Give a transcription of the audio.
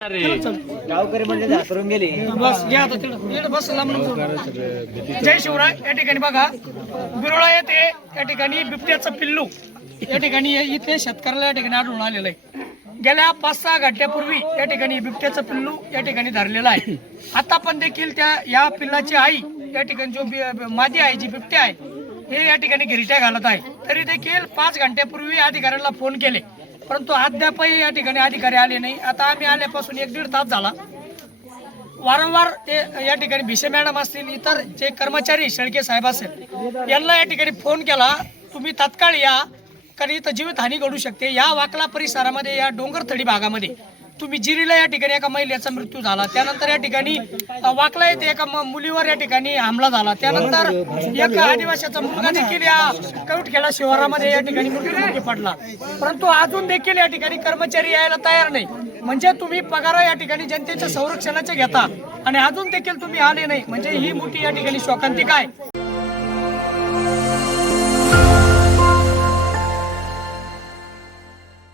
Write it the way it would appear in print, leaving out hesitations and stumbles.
गावकरी म्हणजे करून गेली बस घ्या आता तिकडे बस लांब नको. जय शिवराय. या ठिकाणी बघा बिरोळा येथे या ठिकाणी बिबट्याचं पिल्लू या ठिकाणी इथे शेतकऱ्याला या ठिकाणी आढळून आलेलं आहे. गेल्या 5-6 घंट्यापूर्वी या ठिकाणी बिबट्याचं पिल्लू या ठिकाणी धरलेलं आहे. आता पण देखील त्या या पिल्लाची आई या ठिकाणी जो मादी आहे जी बिबट्या आहे हे या ठिकाणी गिरट्या घालत आहे. तरी देखील 5 घंट्यापूर्वी अधिकाऱ्यांना फोन केले परंतु अद्यापही या ठिकाणी अधिकारी आले नाही. आता आम्ही आल्यापासून 1-1.5 तास झाला. वारंवार ते या ठिकाणी भिसे मॅडम असतील इतर जे कर्मचारी शेळके साहेब असेल यांना या ठिकाणी फोन केला तुम्ही तात्काळ या कारण इथं जीवितहानी घडू शकते. या वाकला परिसरामध्ये या डोंगरथडी भागामध्ये तुम्ही जिरीला या ठिकाणी एका महिलेचा मृत्यू झाला. त्यानंतर या ठिकाणी वाकला येथे एका मुलीवर या ठिकाणी हमला झाला. त्यानंतर एक आदिवासीचा मुलगा देखील या कवठखेडा शिवारामध्ये या ठिकाणी मृत्युमुखी पडला. परंतु अजून देखील या ठिकाणी कर्मचारी यायला तयार नाही. म्हणजे तुम्ही पगार या ठिकाणी जनतेच्या संरक्षणाचे घेता आणि अजून देखील तुम्ही आले नाही म्हणजे ही मोठी या ठिकाणी शोकांतिका आहे.